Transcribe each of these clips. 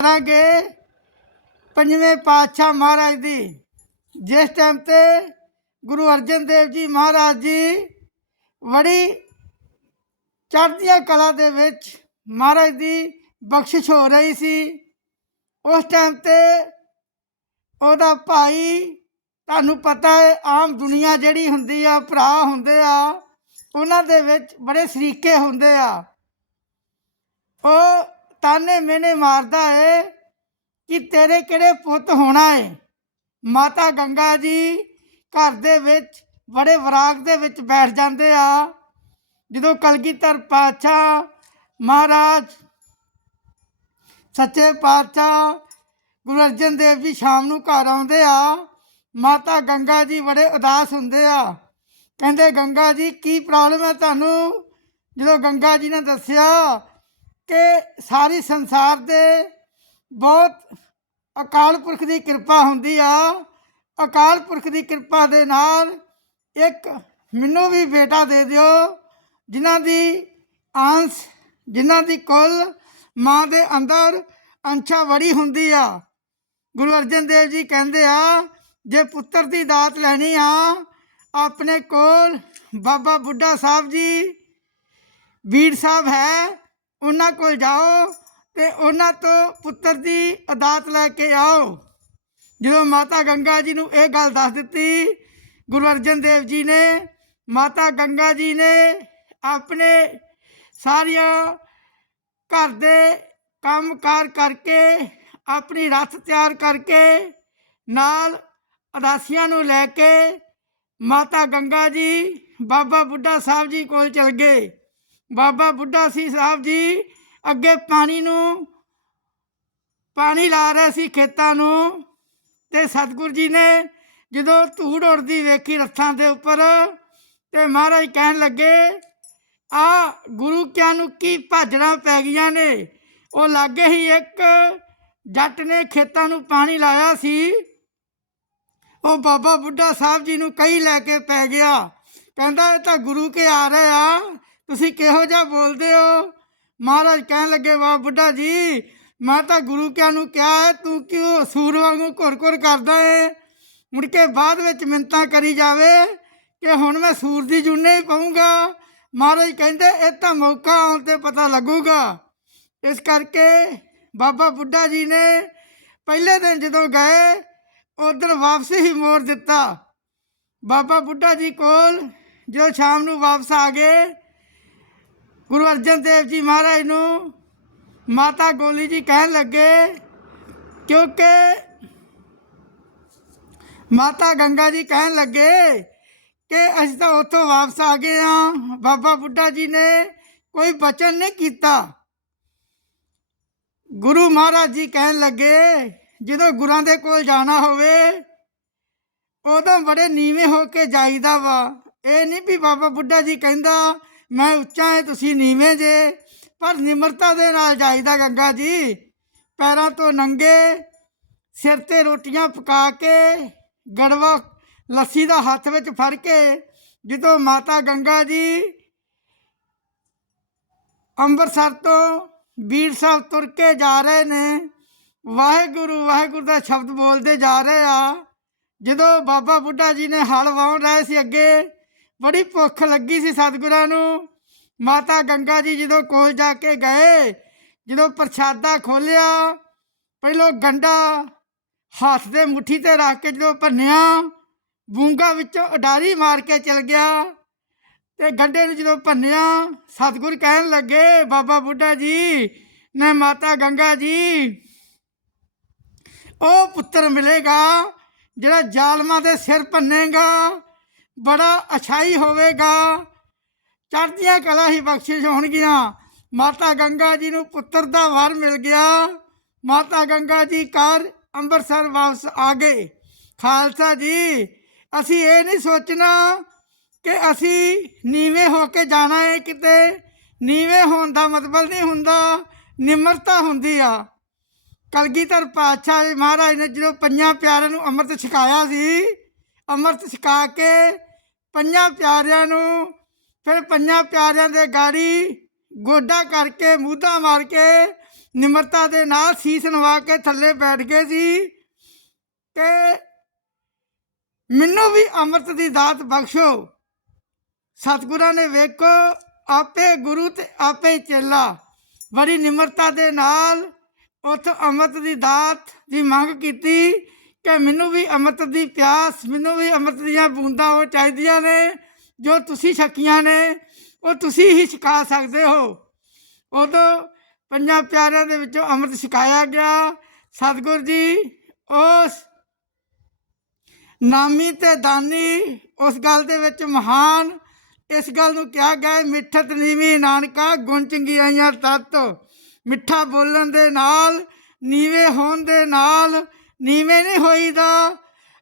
ਕਰਾਂਗੇ ਪੰਜਵੇਂ ਪਾਤਸ਼ਾਹ ਮਹਾਰਾਜ ਦੀ। ਜਿਸ ਟਾਈਮ ਤੇ ਗੁਰੂ ਅਰਜਨ ਦੇਵ ਜੀ ਮਹਾਰਾਜ ਜੀ ਬੜੀ ਚੜ੍ਹਦੀਆਂ ਕਲਾ ਦੇ ਵਿੱਚ ਮਹਾਰਾਜ ਦੀ ਬਖਸ਼ਿਸ਼ ਹੋ ਰਹੀ ਸੀ, ਉਸ ਟਾਈਮ ਤੇ ਉਹਦਾ ਭਾਈ ਤੁਹਾਨੂੰ ਪਤਾ ਹੈ, ਆਮ ਦੁਨੀਆ ਜਿਹੜੀ ਹੁੰਦੀ ਆ, ਭਰਾ ਹੁੰਦੇ ਆ, ਉਹਨਾਂ ਦੇ ਵਿੱਚ ਬੜੇ ਸਰੀਕੇ ਹੁੰਦੇ ਆ। ਉਹ ਤਾਨੇ ਮੈਨੇ ਮਾਰਦਾ ਏ ਕਿ ਤੇਰੇ ਕਿਹੜੇ ਪੁੱਤ ਹੋਣਾ ਏ? ਮਾਤਾ ਗੰਗਾ ਜੀ ਘਰ ਦੇ ਵਿੱਚ, ਬੜੇ ਵਿਰਾਗ ਦੇ ਵਿੱਚ ਬੈਠ ਜਾਂਦੇ ਆ। ਜਦੋਂ ਕਲਗੀਧਰ ਪਾਤਸ਼ਾਹ ਮਹਾਰਾਜ ਸੱਚੇ ਪਾਤਸ਼ਾਹ ਗੁਰੂ ਅਰਜਨ ਦੇਵ ਜੀ ਸ਼ਾਮ ਨੂੰ ਘਰ ਆਉਂਦੇ ਆ, ਮਾਤਾ ਗੰਗਾ ਜੀ ਬੜੇ ਉਦਾਸ ਹੁੰਦੇ ਆ। ਕਹਿੰਦੇ, ਗੰਗਾ ਜੀ, ਕੀ ਪ੍ਰੋਬਲਮ ਹੈ ਤੁਹਾਨੂੰ? ਜਦੋਂ ਗੰਗਾ ਜੀ ਨੇ ਦੱਸਿਆ ਕਿ ਸਾਰੀ ਸੰਸਾਰ ਦੇ ਬਹੁਤ ਅਕਾਲ ਪੁਰਖ ਦੀ ਕਿਰਪਾ ਹੁੰਦੀ ਆ। ਅਕਾਲ ਪੁਰਖ ਦੀ ਕਿਰਪਾ ਦੇ ਨਾਲ ਇੱਕ ਮੈਨੂੰ ਵੀ ਬੇਟਾ ਦੇ ਦਿਓ, ਜਿਨ੍ਹਾਂ ਦੀ ਆਂਸ, ਜਿਨ੍ਹਾਂ ਦੀ ਕੁੱਲ ਮਾਂ ਦੇ ਅੰਦਰ ਅੰਛਾ ਵੜੀ ਹੁੰਦੀ ਆ। ਗੁਰੂ ਅਰਜਨ ਦੇਵ ਜੀ ਕਹਿੰਦੇ ਆ, ਜੇ ਪੁੱਤਰ ਦੀ ਦਾਤ ਲੈਣੀ ਆ, ਆਪਣੇ ਕੋਲ ਬਾਬਾ ਬੁੱਢਾ ਸਾਹਿਬ ਜੀ ਬੀੜ ਸਾਹਿਬ ਹੈ ਉਹਨਾਂ ਕੋਲ ਜਾਓ ਤੇ ਉਹਨਾਂ ਤੋਂ ਪੁੱਤਰ ਦੀ ਅਦਾਤ ਲੈ ਕੇ ਆਓ। ਜਦੋਂ ਮਾਤਾ ਗੰਗਾ ਜੀ ਨੂੰ ਇਹ ਗੱਲ ਦੱਸ ਦਿੱਤੀ, ਗੁਰੂ ਅਰਜਨ ਦੇਵ ਜੀ ਨੇ, ਮਾਤਾ ਗੰਗਾ ਜੀ ਨੇ ਆਪਣੇ ਸਾਰੀਆਂ ਘਰ ਦੇ ਕੰਮਕਾਰ ਕਰਕੇ, ਆਪਣੀ ਰੱਥ ਤਿਆਰ ਕਰਕੇ ਨਾਲ ਅਦਾਸੀਆਂ ਨੂੰ ਲੈ ਕੇ ਮਾਤਾ ਗੰਗਾ ਜੀ, ਬਾਬਾ ਬੁੱਢਾ ਸਾਹਿਬ ਜੀ ਕੋਲ ਚਲ ਗਏ। ਬਾਬਾ ਬੁੱਢਾ ਸੀ ਸਾਹਿਬ ਜੀ, ਅੱਗੇ ਪਾਣੀ ਨੂੰ, ਪਾਣੀ ਲਾ ਰਹੇ ਸੀ ਖੇਤਾਂ ਨੂੰ ਤੇ ਸਤਿਗੁਰੂ ਜੀ ਨੇ ਜਦੋਂ ਧੂੜ ਉੜਦੀ ਵੇਖੀ ਰੱਥਾਂ ਦੇ ਉੱਪਰ ਤੇ ਮਹਾਰਾਜ ਕਹਿਣ ਲੱਗੇ, ਆ ਗੁਰੂ ਕਿਆਂ ਨੂੰ ਕੀ ਭਾਜਣਾ ਪੈ ਗਈਆਂ ਨੇ? ਉਹ ਲਾਗੇ ਹੀ ਇੱਕ ਜੱਟ ਨੇ ਖੇਤਾਂ ਨੂੰ ਪਾਣੀ ਲਾਇਆ ਸੀ। ਉਹ ਬਾਬਾ ਬੁੱਢਾ ਸਾਹਿਬ ਜੀ ਨੂੰ ਕਈ ਲੈ ਕੇ ਪੈ ਗਿਆ। ਕਹਿੰਦਾ, ਇਹ ਤਾਂ ਗੁਰੂ ਕੇ ਆ ਰਹੇ ਆ। ਤੁਸੀਂ ਕਿਹੋ ਜਿਹਾ ਬੋਲਦੇ ਹੋ? ਮਹਾਰਾਜ ਕਹਿਣ ਲੱਗੇ ਵਾ ਬੁੱਢਾ ਜੀ, ਮੈਂ ਤਾਂ ਗੁਰੂ ਕਿਆ ਨੂੰ ਕਿਹਾ ਹੈ, ਤੂੰ ਕਿਉਂ ਸੂਰ ਵਾਂਗੂ ਘੁਰ-ਘੁਰ ਕਰਦਾ ਏ? ਮੁੜ ਕੇ ਬਾਅਦ ਵਿੱਚ ਮਿੰਤਾਂ ਕਰੀ ਜਾਵੇ ਕਿ ਹੁਣ ਮੈਂ ਸੂਰ ਦੀ ਜੁਨੇ ਹੀ ਪਾਉਂਗਾ ਮਹਾਰਾਜ ਕਹਿੰਦੇ, ਇਹ ਤਾਂ ਮੌਕਾ ਆਉਣ ਤੇ ਪਤਾ ਲੱਗੂਗਾ। ਇਸ ਕਰਕੇ ਬਾਬਾ ਬੁੱਢਾ ਜੀ ਨੇ ਪਹਿਲੇ ਦਿਨ ਜਦੋਂ ਗਏ, ਉਧਰ ਵਾਪਸ ਹੀ ਮੋੜ ਦਿੱਤਾ। ਬਾਬਾ ਬੁੱਢਾ ਜੀ ਕੋਲ ਜਦੋਂ ਸ਼ਾਮ ਨੂੰ ਵਾਪਸ ਆ ਗਏ ਗੁਰੂ ਅਰਜਨ ਦੇਵ ਜੀ ਮਹਾਰਾਜ ਨੂੰ ਮਾਤਾ ਗੋਲੀ ਜੀ ਕਹਿਣ ਲੱਗੇ, ਕਿਉਂਕਿ ਮਾਤਾ ਗੰਗਾ ਜੀ ਕਹਿਣ ਲੱਗੇ ਕਿ ਅਸੀਂ ਤਾਂ ਉੱਥੋਂ ਵਾਪਸ ਆ ਗਏ ਹਾਂ। ਬਾਬਾ ਬੁੱਢਾ ਜੀ ਨੇ ਕੋਈ ਬਚਨ ਨਹੀਂ ਕੀਤਾ। ਗੁਰੂ ਮਹਾਰਾਜ ਜੀ ਕਹਿਣ ਲੱਗੇ, ਜਦੋਂ ਗੁਰਾਂ ਦੇ ਕੋਲ ਜਾਣਾ ਹੋਵੇ, ਉਦੋਂ ਬੜੇ ਨੀਵੇਂ ਹੋ ਕੇ ਜਾਈਦਾ ਵਾ। ਇਹ ਨਹੀਂ ਵੀ ਬਾਬਾ ਬੁੱਢਾ ਜੀ ਕਹਿੰਦਾ ਮੈਂ ਉੱਚਾ ਹੈ, ਤੁਸੀਂ ਨੀਵੇਂ ਜੇ। ਪਰ ਨਿਮਰਤਾ ਦੇ ਨਾਲ ਜਾਈਦਾ ਗੰਗਾ ਜੀ। ਪੈਰਾਂ ਤੋਂ ਨੰਗੇ, ਸਿਰ ਤੇ ਰੋਟੀਆਂ ਪਕਾ ਕੇ, ਗੜਵਾ ਲੱਸੀ ਦਾ ਹੱਥ ਵਿੱਚ ਫੜ ਕੇ, ਜਦੋਂ ਮਾਤਾ ਗੰਗਾ ਜੀ ਅੰਮ੍ਰਿਤਸਰ ਤੋਂ ਬੀੜ ਸਾਹਿਬ ਤੁਰ ਕੇ ਜਾ ਰਹੇ ਨੇ, ਵਾਹਿਗੁਰੂ ਵਾਹਿਗੁਰੂ ਦਾ ਸ਼ਬਦ ਬੋਲਦੇ ਜਾ ਰਹੇ ਆ। ਜਦੋਂ ਬਾਬਾ ਬੁੱਢਾ ਜੀ ਨੇ ਹਲ ਵਾਉਣ ਰਹੇ ਸੀ ਅੱਗੇ ਬੜੀ ਭੁੱਖ ਲੱਗੀ ਸੀ ਸਤਿਗੁਰਾਂ ਨੂੰ। ਮਾਤਾ ਗੰਗਾ ਜੀ ਜਦੋਂ ਕੋਲ ਜਾ ਕੇ ਗਏ, ਜਦੋਂ ਪ੍ਰਸ਼ਾਦਾ ਖੋਲਿਆ, ਪਹਿਲੋਂ ਗੰਡਾ ਹੱਥ ਦੇ ਮੁੱਠੀ ਤੇ ਰੱਖ ਕੇ ਜਦੋਂ ਭੰਨਿਆ, ਬੂੰਗਾ ਵਿੱਚੋਂ ਉਡਾਰੀ ਮਾਰ ਕੇ ਚਲ ਗਿਆ। ਤੇ ਗੰਡੇ ਨੂੰ ਜਦੋਂ ਭੰਨਿਆ, ਸਤਿਗੁਰ ਕਹਿਣ ਲੱਗੇ, ਬਾਬਾ ਬੁੱਢਾ ਜੀ ਨੇ ਮਾਤਾ ਗੰਗਾ ਜੀ, ਉਹ ਪੁੱਤਰ ਮਿਲੇਗਾ ਜਿਹੜਾ ਜ਼ਾਲਮਾਂ ਦੇ ਸਿਰ ਭੰਨੇਗਾ। ਬੜਾ ਅਛਾਈ ਹੋਵੇਗਾ। ਚੜ੍ਹਦੀਆਂ ਕਲਾ ਹੀ ਬਖਸ਼ਿਸ਼ ਹੋਣਗੀਆਂ। ਮਾਤਾ ਗੰਗਾ ਜੀ ਨੂੰ ਪੁੱਤਰ ਦਾ ਵਰ ਮਿਲ ਗਿਆ। ਮਾਤਾ ਗੰਗਾ ਜੀ ਘਰ ਅੰਮ੍ਰਿਤਸਰ ਵਾਪਸ ਆ ਗਏ। ਖਾਲਸਾ ਜੀ, ਅਸੀਂ ਇਹ ਨਹੀਂ ਸੋਚਣਾ ਕਿ ਅਸੀਂ ਨੀਵੇਂ ਹੋ ਕੇ ਜਾਣਾ ਹੈ ਕਿਤੇ। ਨੀਵੇਂ ਹੋਣ ਦਾ ਮਤਲਬ ਨਹੀਂ ਹੁੰਦਾ। ਨਿਮਰਤਾ ਹੁੰਦੀ ਆ। ਕਲਗੀਧਰ ਪਾਤਸ਼ਾਹ ਜੀ ਮਹਾਰਾਜ ਨੇ ਜਦੋਂ ਪੰਜਾਂ ਪਿਆਰਿਆਂ ਨੂੰ ਅੰਮ੍ਰਿਤ ਛਕਾਇਆ ਸੀ, ਅੰਮ੍ਰਿਤ ਛਕਾ ਕੇ ਪੰਜਾਂ ਪਿਆਰਿਆਂ ਨੂੰ, ਫਿਰ ਪੰਜਾਂ ਪਿਆਰਿਆਂ ਦੇ ਗਾੜੀ ਗੋਡਾ ਕਰਕੇ, ਮੂਧਾ ਮਾਰ ਕੇ, ਨਿਮਰਤਾ ਦੇ ਨਾਲ ਸੀਸ ਨਵਾ ਕੇ ਥੱਲੇ ਬੈਠ ਗਏ ਸੀ ਕਿ ਮੈਨੂੰ ਵੀ ਅੰਮ੍ਰਿਤ ਦੀ ਦਾਤ ਬਖਸ਼ੋ। ਸਤਿਗੁਰਾਂ ਨੇ ਵੇਖੋ, ਆਪੇ ਗੁਰੂ ਤੇ ਆਪੇ ਚੇਲਾ। ਬੜੀ ਨਿਮਰਤਾ ਦੇ ਨਾਲ ਉੱਥੋਂ ਅੰਮ੍ਰਿਤ ਦੀ ਦਾਤ ਦੀ ਮੰਗ ਕੀਤੀ। ਕਿ ਮੈਨੂੰ ਵੀ ਅੰਮ੍ਰਿਤ ਦੀ ਪਿਆਸ, ਮੈਨੂੰ ਵੀ ਅੰਮ੍ਰਿਤ ਦੀਆਂ ਬੂੰਦਾਂ ਉਹ ਚਾਹੀਦੀਆਂ ਨੇ, ਜੋ ਤੁਸੀਂ ਛਕੀਆਂ ਨੇ, ਉਹ ਤੁਸੀਂ ਹੀ ਛਕਾ ਸਕਦੇ ਹੋ। ਉਦੋਂ ਪੰਜਾਂ ਪਿਆਰਿਆਂ ਦੇ ਵਿੱਚੋਂ ਅੰਮ੍ਰਿਤ ਛਕਾਇਆ ਗਿਆ। ਸਤਿਗੁਰ ਜੀ, ਉਸ ਨਾਮੀ ਤੇ ਦਾਨੀ ਉਸ ਗੱਲ ਦੇ ਵਿੱਚ ਮਹਾਨ। ਇਸ ਗੱਲ ਨੂੰ ਕਿਹਾ ਗਿਆ, ਮਿੱਠਤ ਨੀਵੀਂ ਨਾਨਕਾ, ਗੁਣ ਚੰਗਿਆਈਆਂ ਤਤ। ਮਿੱਠਾ ਬੋਲਣ ਦੇ ਨਾਲ, ਨੀਵੇਂ ਹੋਣ ਦੇ ਨਾਲ ਨੀਵੇਂ ਨਹੀਂ ਹੋਈਦਾ।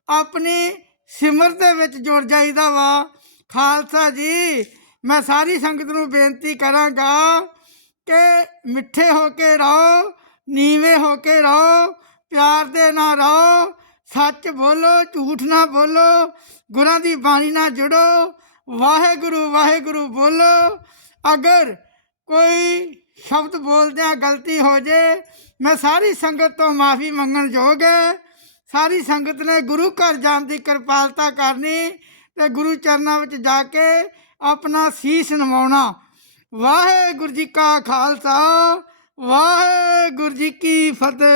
ਆਪਣੀ ਸਿਮਰ ਦੇ ਵਿੱਚ ਜੁੜ ਜਾਈਦਾ ਵਾ। ਖਾਲਸਾ ਜੀ, ਮੈਂ ਸਾਰੀ ਸੰਗਤ ਨੂੰ ਬੇਨਤੀ ਕਰਾਂਗਾ ਕਿ ਮਿੱਠੇ ਹੋ ਕੇ ਰਹੋ, ਨੀਵੇਂ ਹੋ ਕੇ ਰਹੋ, ਪਿਆਰ ਦੇ ਨਾਲ ਰਹੋ, ਸੱਚ ਬੋਲੋ, ਝੂਠ ਨਾ ਬੋਲੋ, ਗੁਰਾਂ ਦੀ ਬਾਣੀ ਨਾਲ ਜੁੜੋ, ਵਾਹਿਗੁਰੂ ਵਾਹਿਗੁਰੂ ਬੋਲੋ। ਅਗਰ ਕੋਈ ਸ਼ਬਦ ਬੋਲਦਿਆਂ ਗਲਤੀ ਹੋ ਜੇ, ਮੈਂ ਸਾਰੀ ਸੰਗਤ ਤੋਂ ਮਾਫੀ ਮੰਗਣ ਯੋਗ ਹੈ ਸਾਰੀ ਸੰਗਤ ਨੇ ਗੁਰੂ ਘਰ ਜਾਣ ਦੀ ਕਿਰਪਾਲਤਾ ਕਰਨੀ ਤੇ ਗੁਰੂ ਚਰਨਾਂ ਵਿੱਚ ਜਾ ਕੇ ਆਪਣਾ ਸੀਸ ਨਵਾਉਣਾ। ਵਾਹਿਗੁਰੂ ਜੀ ਕਾ ਖਾਲਸਾ, ਵਾਹਿਗੁਰੂ ਜੀ ਕੀ ਫਤਿਹ।